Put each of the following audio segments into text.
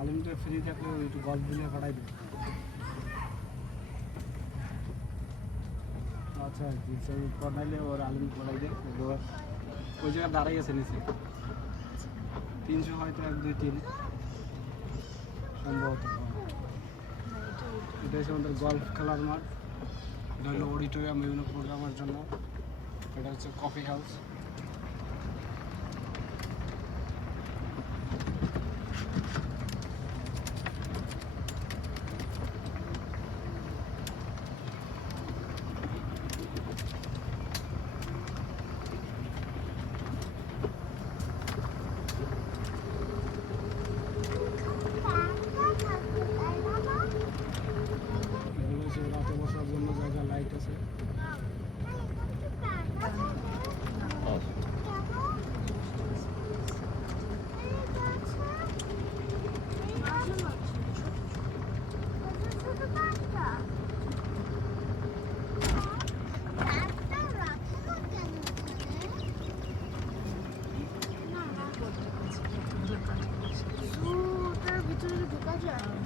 আলিমটা free থাকলে একটু গল্প দিলে পাঠাই দেবে। আচ্ছা পড়াইলে ওর আলিম পড়াই দেয় ওই জায়গায় দাঁড়াই আছে নিচে 300 হয়তো 1 2 3 সম্ভবত। এটা হচ্ছে আমাদের গল্ফ খেলার মাঠ, এটা হলো অডিটোরিয়াম বিভিন্ন প্রোগ্রামের জন্য, এটা হচ্ছে কফি হাউস। রাতে বসার জন্য জায়গা, লাইট আছে।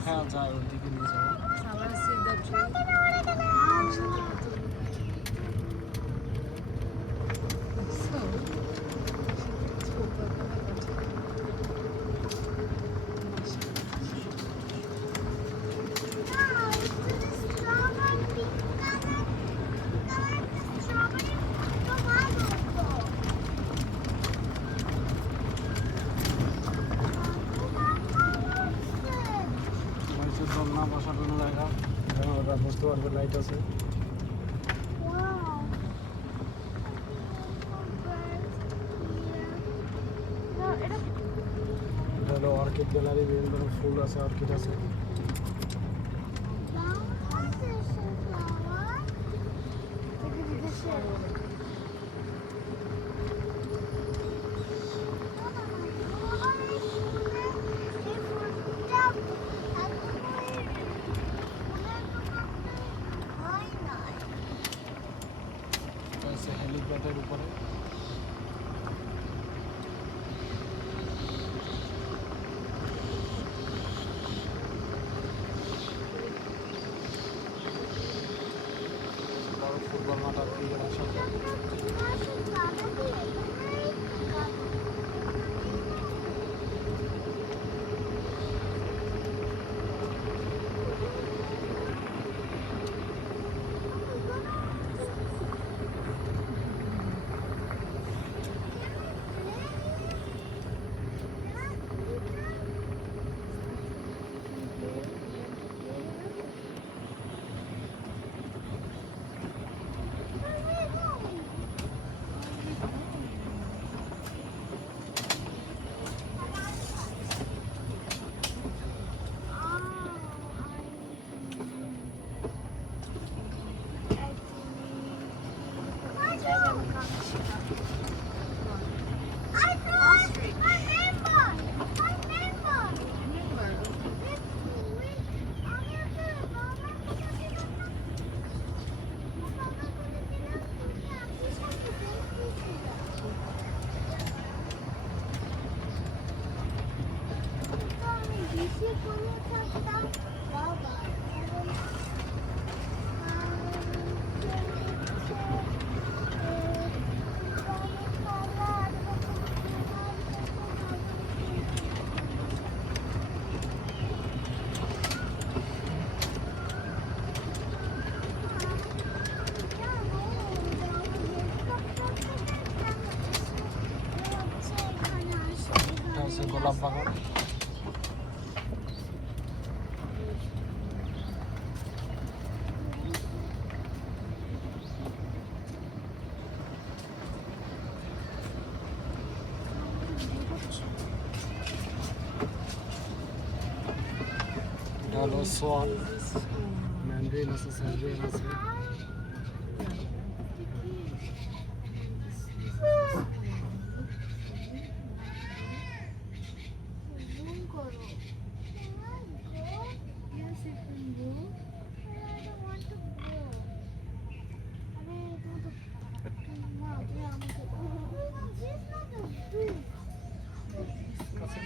হ্যাঁ যা ওদিকে নিয়ে যাবো। দোলনা বসার জন্য জায়গা, ওরা বসতে পারবে, লাইট আছে। এটা হলো অর্কিড গ্যালারি, বিভিন্ন ধরনের ফুল আছে, অর্কিড আছে। হেলিপ্যাডের উপরে বড় ফুটবল মাঠ আর ক্রিকেট আসা। গোলাপ বাগান, এটা হলো সোয়ান, ম্যান্ড্রিন আছে, স্যান্ড্রিন আছে। কাছে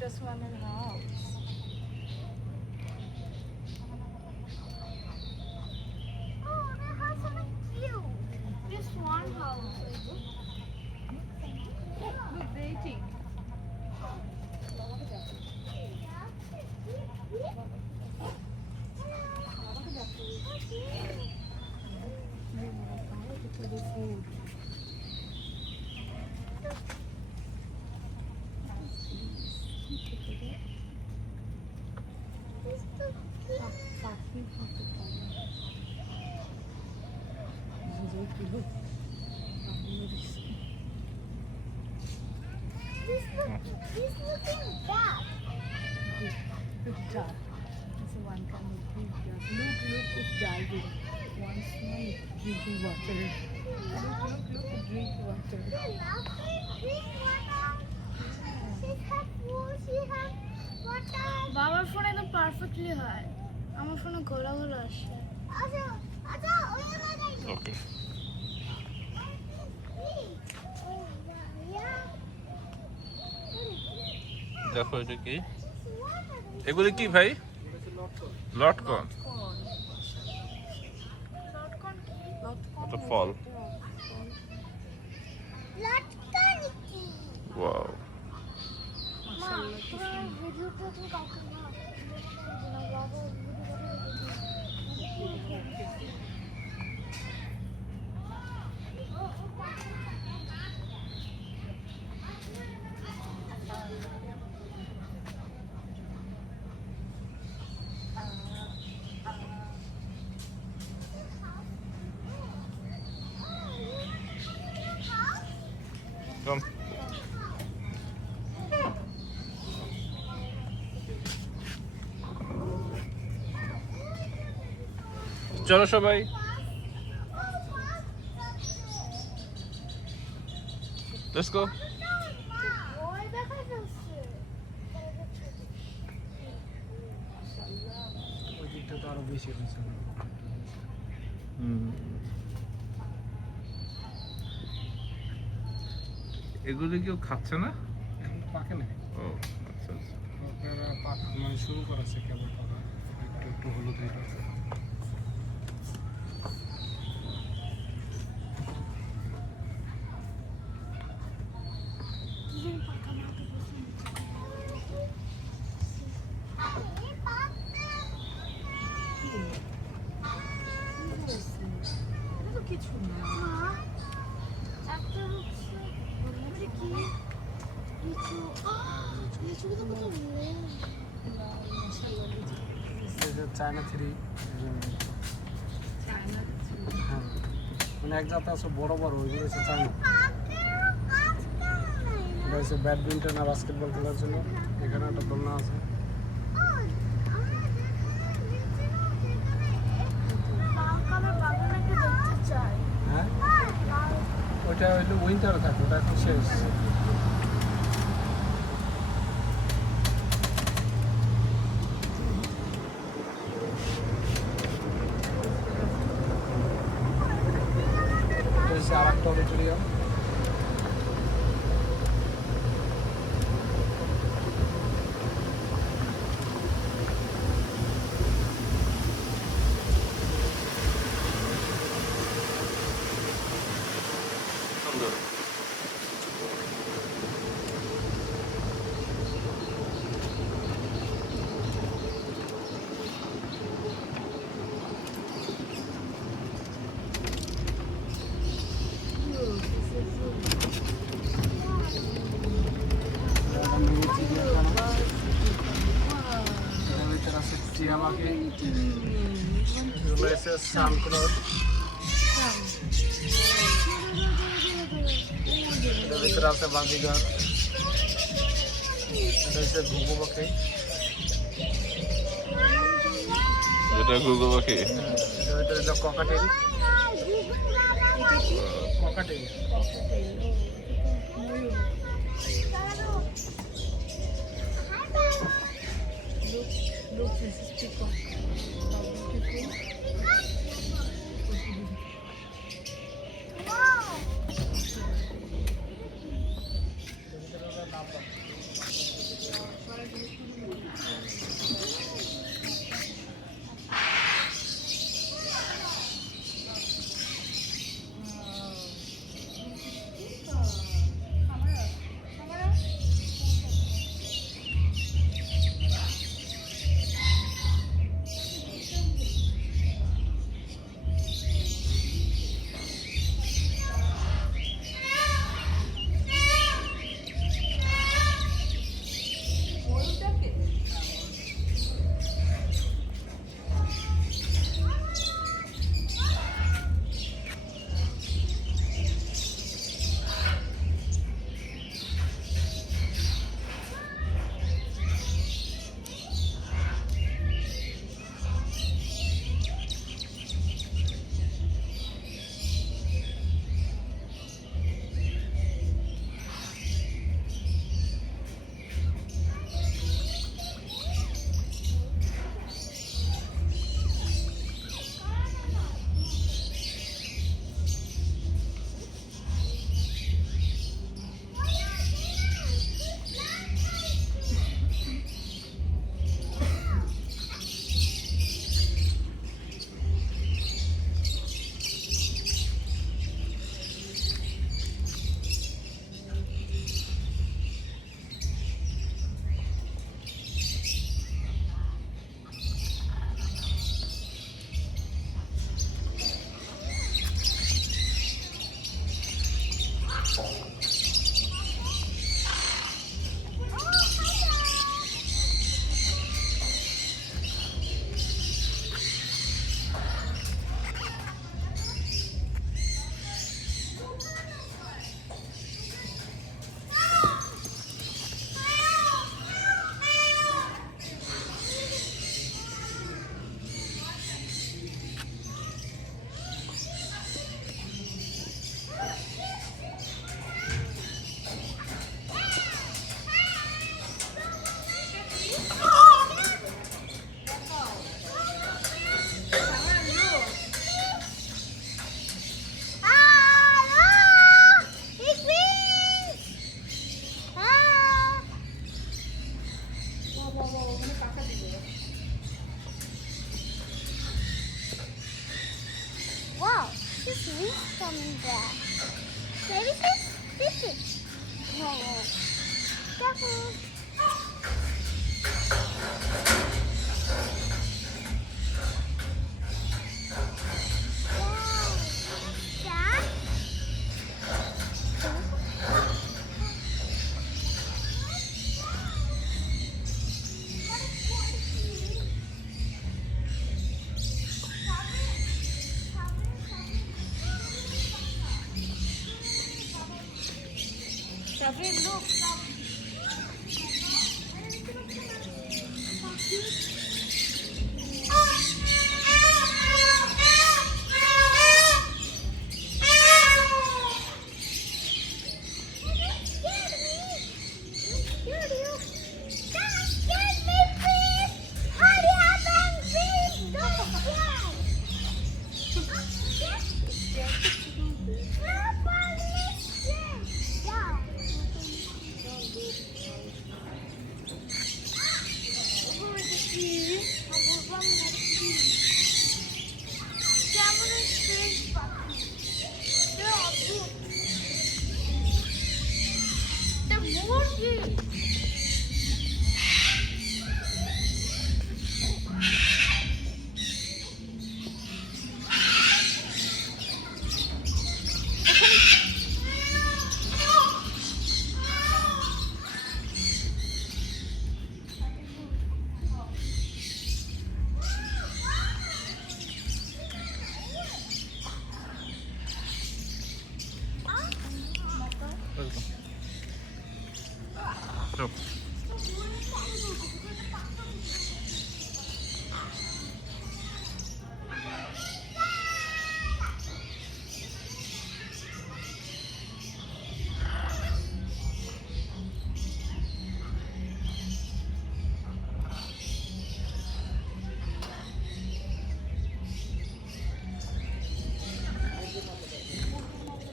Just one and a house. Oh, the house is cute. Just one house. Look, they eating. Food. He's looking back. Big duck. It's a one kind of big duck. Look, it's diving. One small drinking water. Look, it's drink water. Drink water. She has food. She has water. বাবার ফোনে একদম perfectly হয়, আমার ফোনে ঘোলা ঘোলা আসে। আচ্ছা, আচ্ছা, ওই জায়গায় যাই। ওকে দেখো এটা কি এগুলি কি ভাই লটকন এটা ফল ওয়াও মা, তোমার ভিডিওটা তুমি কাউকে না। বাবা Come. চলো সবাই লেটস গো ওই দেখা যাচ্ছে। ওই দিকটা তো আরো বেশি হয়েছে। এগুলি কেউ খাচ্ছে না এখন পাকে না। ও আচ্ছা আচ্ছা আপনারা পাক মানে শুরু করেছে কেবল পাকা, একটু একটু হলুদ হয়ে গেছে। কিছু না। একটা হচ্ছে এটা কি লিচু। লিচুগুলো কত বড়। এই যে চায়না থ্রি, চায়না হ্যাঁ মানে এক জাত আছে বড় বড়, ওইগুলো হচ্ছে চায়না। এটা হচ্ছে ব্যাডমিন্টন আর বাস্কেটবল খেলার জন্য। এখানে একটা দোলনা আছে। হ্যাঁ ওইটা হইলো উইন্টারে থাকে, ওটা এখন শেষ। এটা হচ্ছে আর একটা অডিটোরিয়াম। সুন্দর চিড়িয়াবাগে এগুলো হচ্ছে সানক্লোড, এটার ভিতরে আছে বাজিগার, এটা হচ্ছে ঘুঘু পাখি, এটা গুগল পাখি। এটার ভিতরে হচ্ছে cockatiel, cockatiel. Look, this is peacock. How beautiful. Wow, this wings coming back. Maybe this is. Oh, careful. Wow, Dad? Sabrina, look. Yeah.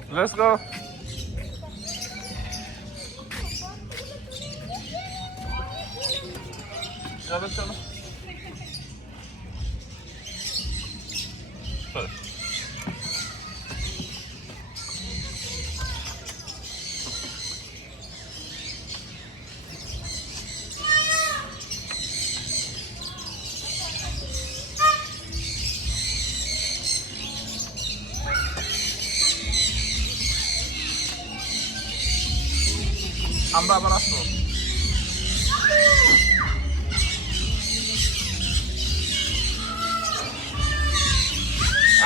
Let's go. চলো চলো চলো। আমরা আবার আসবো।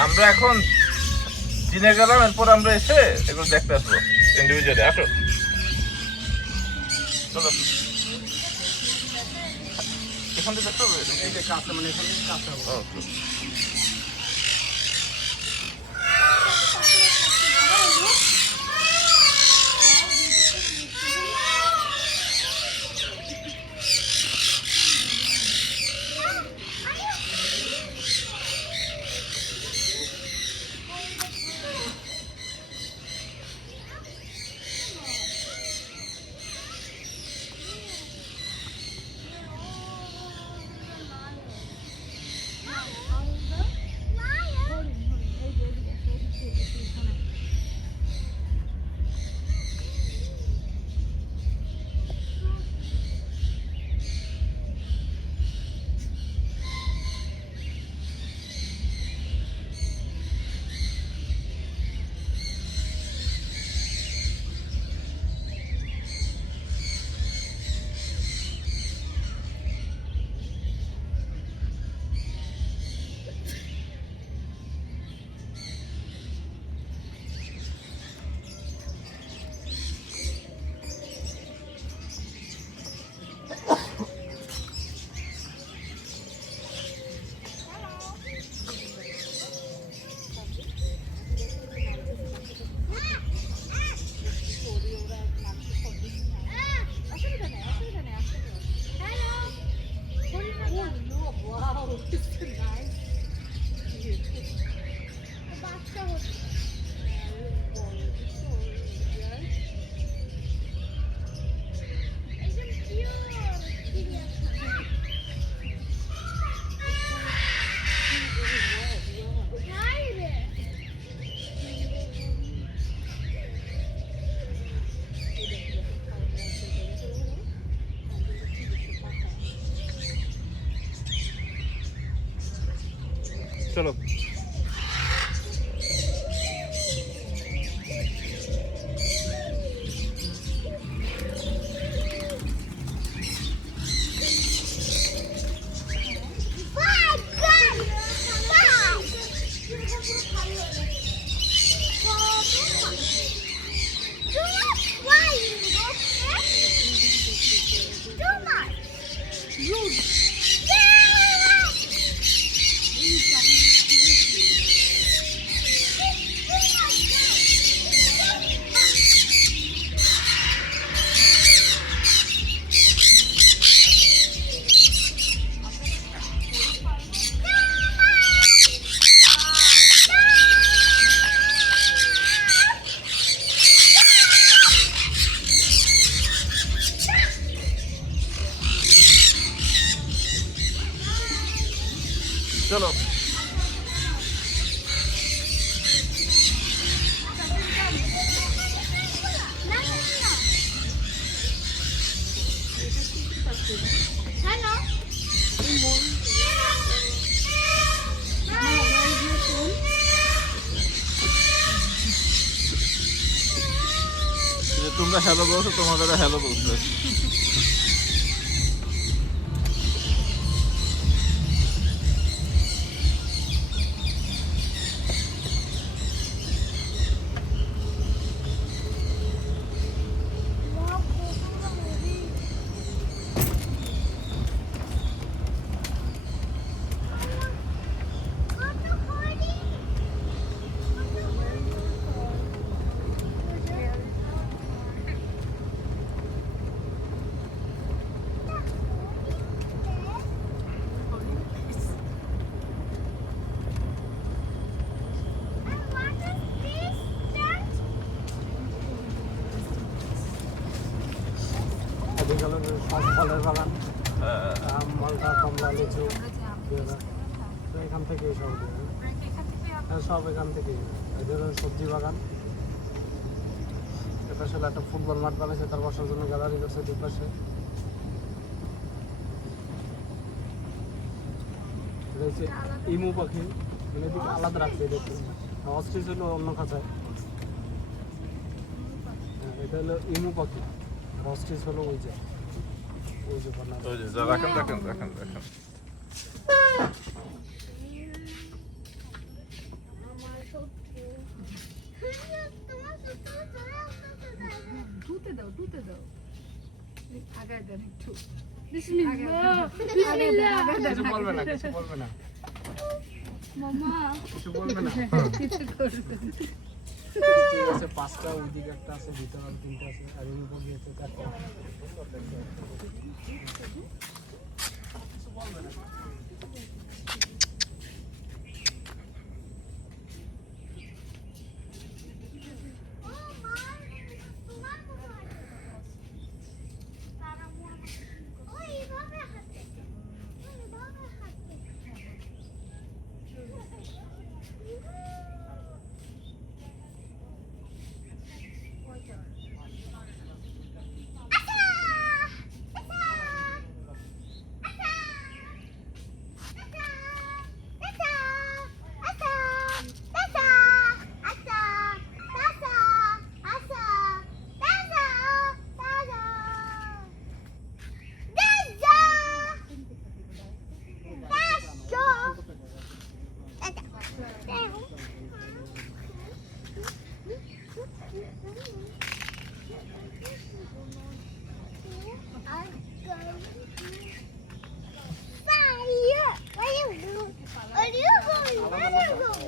আমরা এখন চিনে গেলাম, এরপর আমরা এসে এগুলো দেখতে আসবো ইন্ডিভিজুয়ালি। আসো চলো, এখান থেকে দেখতে হবে। এই যে কাছে মানে এখানে কাছে হবে। চলো। চলো তোমরা হ্যালো বলছো, তোমাদের হ্যালো বলছো। সব ফলের বাগান, হ্যাঁ, আম, মালটা, কমলা, লিচু, পেয়ারা। তো এখান থেকেই সব হ্যাঁ, সব এখান থেকেই। এদের সবজি বাগান। এটা আসলে একটা ফুটবল মাঠ বানাইছে, তার বসার জন্য গ্যালারি করছে দুই পাশে। এটা হচ্ছে ইমু পাখি, মানে এদিকে আলাদা রাখছে দেখতে। অস্ট্রিচ হলো অন্য খাঁচায়। হ্যাঁ, এটা হলো ইমু পাখি, আর অস্ট্রিচ হলো ওই যে বানানো। ওই যে যা রাখেন রাখেন রাখেন রাখেন। ধুতে দাও আগায় দেন একটু। বিসমিল্লাহ কিছু বলবে না, কিছু বলবে না, মামা কিছু বলবে না। কিছু করবে না। ঠিক আছে, 5টা, ওইদিকে একটা আছে, ভিতরে আর 3টা আছে, আর ইমু পাখি আছে 4টা।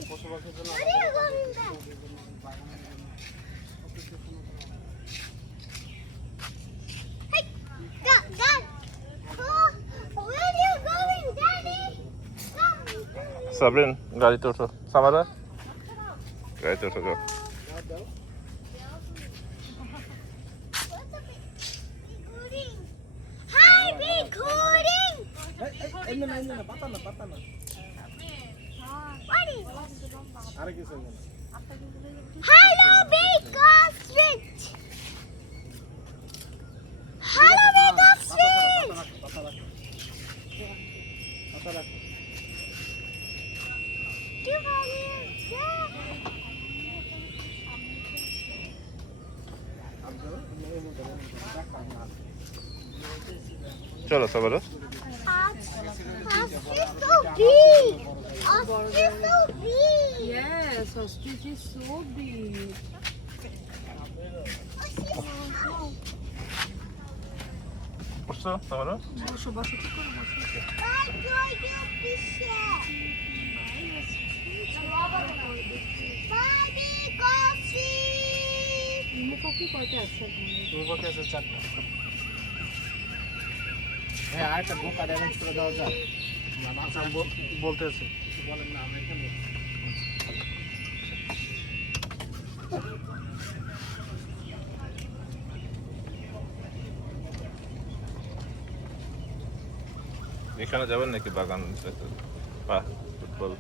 পশু পাখির জন্য সাবরিন গাড়িতে ওঠো। সামারা গাড়িতে ওঠো যাও। আরে কিছু বলবে না। Hello, big ostrich! Hello, big ostrich! পাতা রাখো। Give me চলো সাবারা। Ostrich so big! Ostrich so big! Yes, ostrich is so big. উঠছো সাবারা? বসো কি করে বসো। Why do you fish it? Bye, big ostrich! ইমু পাখি কয়টা আছে এখানে? ইমু পাখি আছে 4টা। হ্যাঁ, আরেকটা বুক অ্যারেঞ্জ করে দেওয়া যায়। আচ্ছা, বলতে আছে, বলেন না, আমরা এখানে এখানে যাবেন নাকি বাগান দেখতে? ফুটবল।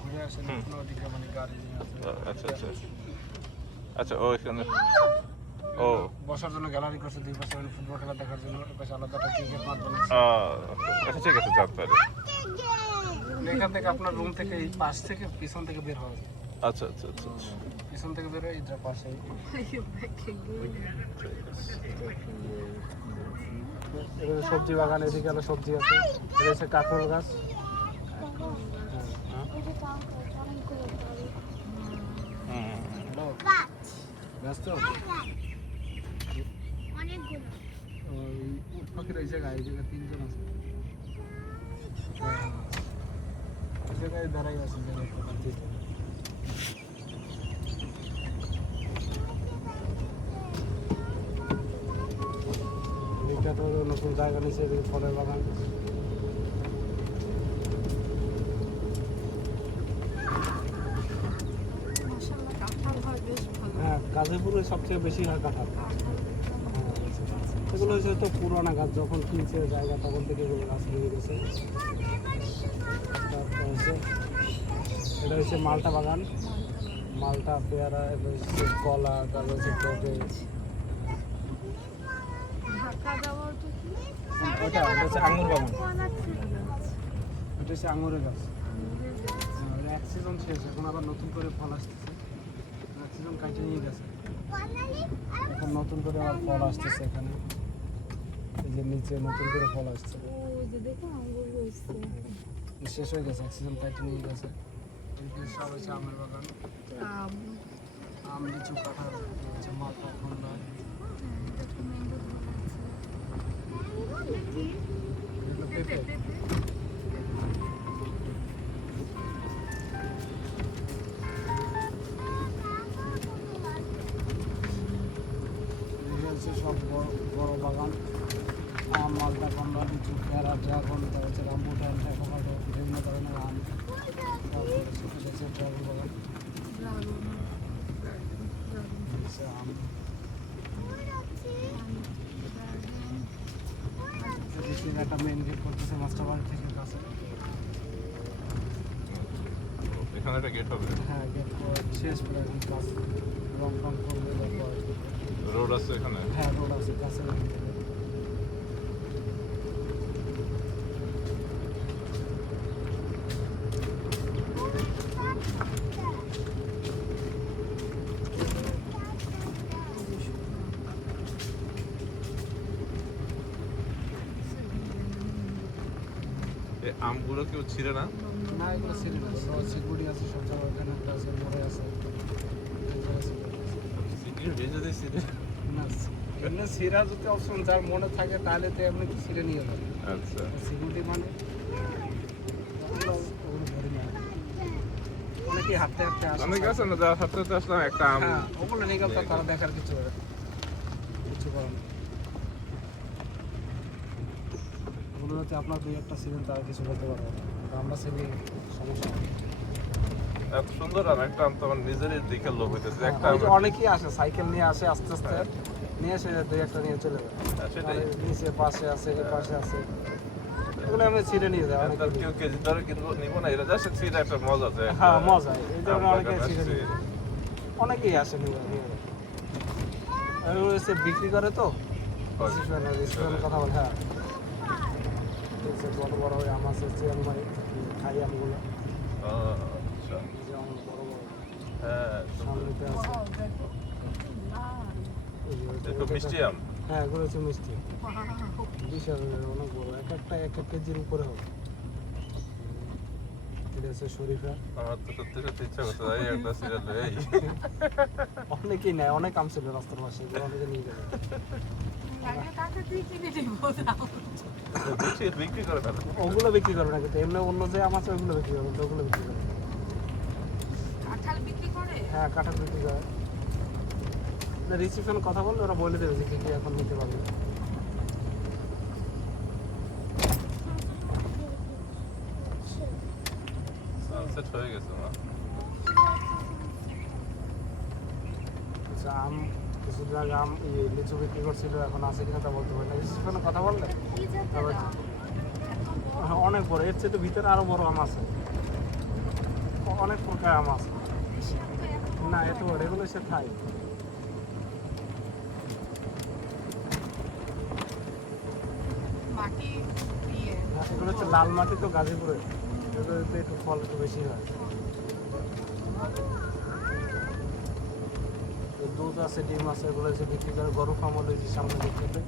ঘুরে আসেন কোনো দিকে, মানে গাড়ি আছে। আচ্ছা আচ্ছা আচ্ছা। ও এখানে ও বসার জন্য গ্যালারি করছে দুই পাশে, মানে ফুটবল খেলা দেখার জন্য। ওর পাশে আলাদা একটা ক্রিকেট মাঠ বানাচ্ছে। আচ্ছা ঠিক আছে যান তাহলে। এখান থেকে আপনার রুম থেকে এই পাশ থেকে পিছন থেকে বের হওয়া যায়। আচ্ছা আচ্ছা আচ্ছা আচ্ছা। পিছন থেকে বের হয়ে এইটার পাশে। এটা হচ্ছে সবজি বাগান, এদিকে হলো সবজি আছে। এটা হচ্ছে কাঁকরোল গাছ। ব্যস্ত অনেকগুলো। ওই উট পাখির এই জায়গায় 3জন আছে। এই জায়গায় দাঁড়াই আছে। এদিকটা তো নতুন জায়গা নিচ্ছে, এদিকে ফলের বাগান। মাশাআল্লাহ কাঁঠাল হয় বেশ ভালো। হ্যাঁ, গাজীপুরে সবচেয়ে বেশি হয় কাঁঠাল। এগুলো হচ্ছে তো পুরোনো গাছ, যখন কিনছে জায়গা তখন থেকে এগুলো গাছ ভেঙে গেছে। তারপর হচ্ছে এটা হচ্ছে মালটা বাগান, মালটা, পেয়ারা, এবার হচ্ছে কলা, তারপর হচ্ছে পেঁপে। ঢাকা যাওয়ার তো কি ওটা হচ্ছে আঙুর বাগান, কলা ছিল গাছ। এটা হচ্ছে আঙুরের গাছ। এক সিজন শেষ, এখন আবার নতুন করে ফল আসতেছে। এক সিজন কাটে নিয়ে গেছে, এখন নতুন করে আবার ফল আসতেছে এখানে। এই যে নিচে নতুন করে ফল আসছে, ওই যে দেখো আঙ্গুর হয়েছে। শেষ হয়ে গেছে, এক সিজন কাটে নিয়ে গেছে। এদিকে সব হচ্ছে আমের বাগান, আম আম, লিচু, কাঁঠাল, হচ্ছে মালটা, কমলা। এগুলো পেঁপে। এগুলো হচ্ছে সব বড় বড় বাগান, আম, মালটা, কমলা, লিচু, পেয়ারা, ড্রাগন, তারপর হচ্ছে রামবুটান, অ্যাভোকাডো, বিভিন্ন ধরনের আম। তারপর হচ্ছে ড্রাগন বাগান, হচ্ছে আম। এদিকে একটা মেন গেট করতেছে মাস্টার বাড়ি থেকে কাছে। এখানে একটা গেট হবে, হ্যাঁ, গেট শেষ করে এখন কাজ রং টং করবে। তারপর রোড আছে এখানে। হ্যাঁ, রোড আছে কাছে। এই আমগুলো কেউ ছিঁড়ে না? না, এগুলো সিঁড়ি না, এগুলো হচ্ছে গুড়ি আছে, সব জায়গায় ওখানে একটা আছে, মোড়ে আছে। ভেজে দিয়ে ছিঁড়ে? না, এমনি সিরা যদি অপশন যার মনে থাকে তাহলে তো এমনি সিরে নিয়ে যাবে। আচ্ছা, সিকিউরিটি মানে ওগুলো ধরি না, অনেকেই হাঁটতে হাঁটতে আসে। অনেকে আছে না যারা হাতে হাতে আসলাম একটা আম। হ্যাঁ, ওগুলো নিয়ে গেলে তো তারা দেখার কিছু করার নেই। ওগুলো হচ্ছে আপনার দুই একটা সিজন তারা কিছু বলতে পারবে না, তো আমরা সিলি সমস্যা হয়। এত সুন্দর আম, একটা আম তো আমার নিজেরই দেখে লোভ হইতেছে। একটা ওই আম যে অনেকেই আসে, সাইকেল নিয়ে আসে আস্তে আস্তে, নিয়ে এসে দুই একটা নিয়ে চলে যায়। সেটাই। আর নিচে পাশে আছে, এ পাশে আছে, এগুলো আমি ছিঁড়ে নিয়ে যাই অনেকে। তার কেউ কেজি ধরে কিনবো নিবো না, এটা জাস্ট ছিঁড়ে একটা মজা আছে। হ্যাঁ, মজা, এই জন্য আম অনেকে বাগান ছিঁড়ে আসছে। নিয়ে যায়। অনেকেই আসে নিয়ে নিয়ে যায়। আর ওরা এসে বিক্রি করে তো রেস্টুরেন্টের কথা বলে। হ্যাঁ, এই যে বড় বড় ওই আম আছে, চিয়াংমাই খাই আমগুলো, আচ্ছা, যে আম বড় বড় হ্যাঁ, সামনেতে আছে। এই যে ওইটা- একটু মিষ্টি আম। হ্যাঁ, এগুলো হচ্ছে মিষ্টি, বিশাল অনেক বড়, এক একটা এক এক কেজির উপরে হবে। এটা হচ্ছে শরীফা। আমার তো সত্যি সত্যি ইচ্ছা করছে এই একটা সিরিয়াল এই অনেকেই নেয়, অনেক আম ছিল রাস্তার পাশে, এগুলো অনেকে নিয়ে যাবে। বিক্রি করে ফেলে। ওগুলো বিক্রি করবে না, কিন্তু এমনি অন্য যে আম আছে ওগুলো বিক্রি করবে, তো ওগুলো বিক্রি করবে। কাঁঠাল বিক্রি করে? হ্যাঁ, কাঁঠাল বিক্রি করে। রিসিপশন কথা বললে ওরা বলে দেবে যে কি কি এখন নিতে পারবে। সানসেট হয়ে গেছে মা। আচ্ছা, আম কিছুদিন আগে আম লিচু বিক্রি করছিল, এখন আছে কিনা তা বলতে পারি না। রিসিপশনে কথা বললে তারপর হ্যাঁ, অনেক বড়, এর চেয়ে তো ভিতরে আরো বড় আম আছে, অনেক প্রকার আম আছে। না, এত বড়, এগুলো সে খায়। মাটি দিয়ে এগুলো হচ্ছে লাল মাটি তো গাজীপুরে, এগুলোতে একটু ফল একটু বেশি হয়। দুধ আছে, ডিম আছে, এগুলো হচ্ছে বিক্রি করে। গরু ফার্ম হলে যে সামনে দেখতে,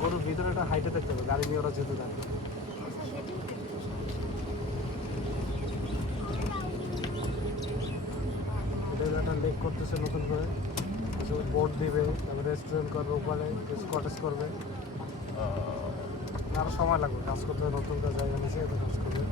গরুর ভিতরে একটা হাইটে দেখতে হবে, গাড়ি নিয়ে ওরা যেতে থাকে। এটা একটা লেক করতেছে নতুন করে, কিছু বোর্ড দিবে, তারপরে রেস্টুরেন্ট করবে, উপরে কটেজ করবে। আরও সময় লাগবে কাজ করতে, নতুন করে জায়গা নিয়েছে, এত কাজ করবে।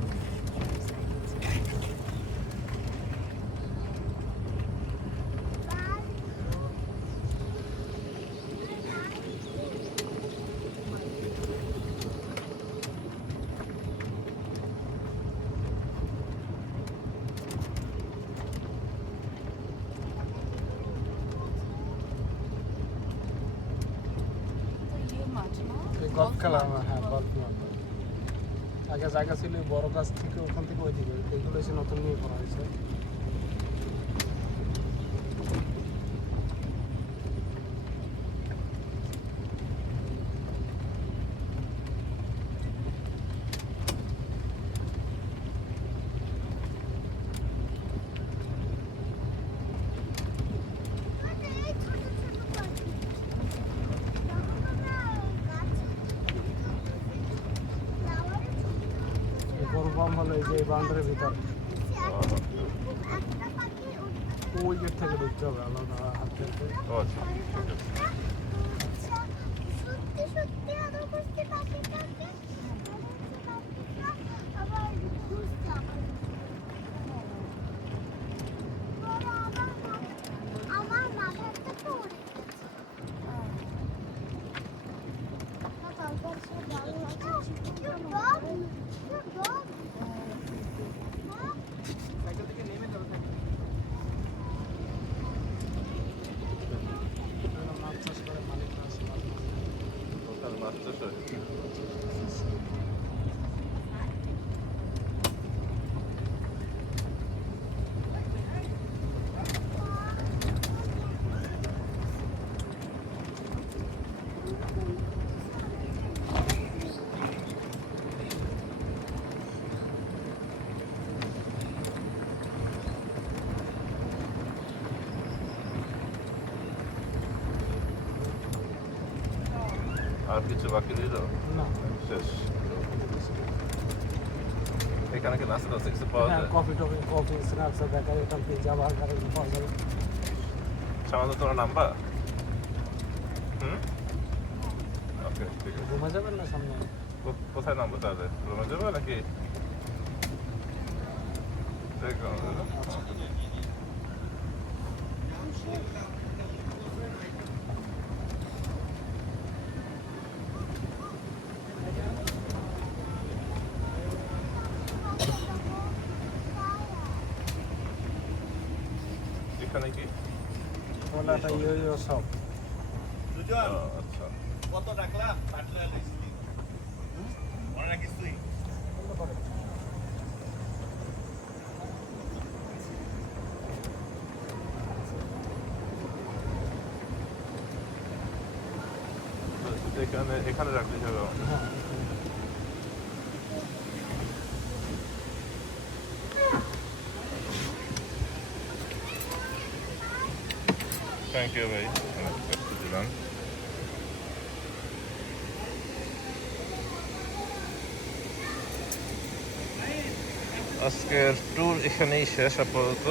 গল্ফ খেলা, হ্যাঁ গল্ফ মাঠ। আগে জায়গা ছিল ওই বড় গাছ থেকে, ওখান থেকে ওইদিকে, এইগুলো এসে নতুন নিয়ে করা হয়েছে। এই বড় বাম হলো এই যে এই বাউন্ডারির ভিতর, ওই গেট থেকে ঢুকতে হবে আলাদা হাত থেকে। ও আচ্ছা, ঠিক আছে। সত্যি সত্যি আদর করতে পাখিটাকে আবার ঘুরতে আমার মাথাটা তো উড়ে গেছে। তারপর সে ভালো লাগছে মাছ চাষ করে মালিক মাছ মাছ মাছ। ওখানে মাছ চাষ হয়? আর কিছু বাকি রইল? না, শেষ। এখানে কি নাস্তা টাস্তা কিছু পাওয়া হ্যাঁ যায়? Coffee toffee, coffee snacks bakery, ওখান থেকে যাওয়া গাড়ি পাওয়া যাবে। সামান্য তোমার নাম্বার? ওকে, ঠিক আছে। ঘুমে যাবেন না সামনে? কোথায় নামবো তাহলে? রুমে যাবো নাকি? দেখো, আচ্ছা, এখানে কি? বলে একটা ইয়ো সব। ও, আচ্ছা। তো এখানে রাখতে হবে। হ্যাঁ, থ্যাংক ইউ ভাই, অনেক কষ্ট দিলাম। আজকের ট্যুর এখানেই শেষ আপাতত।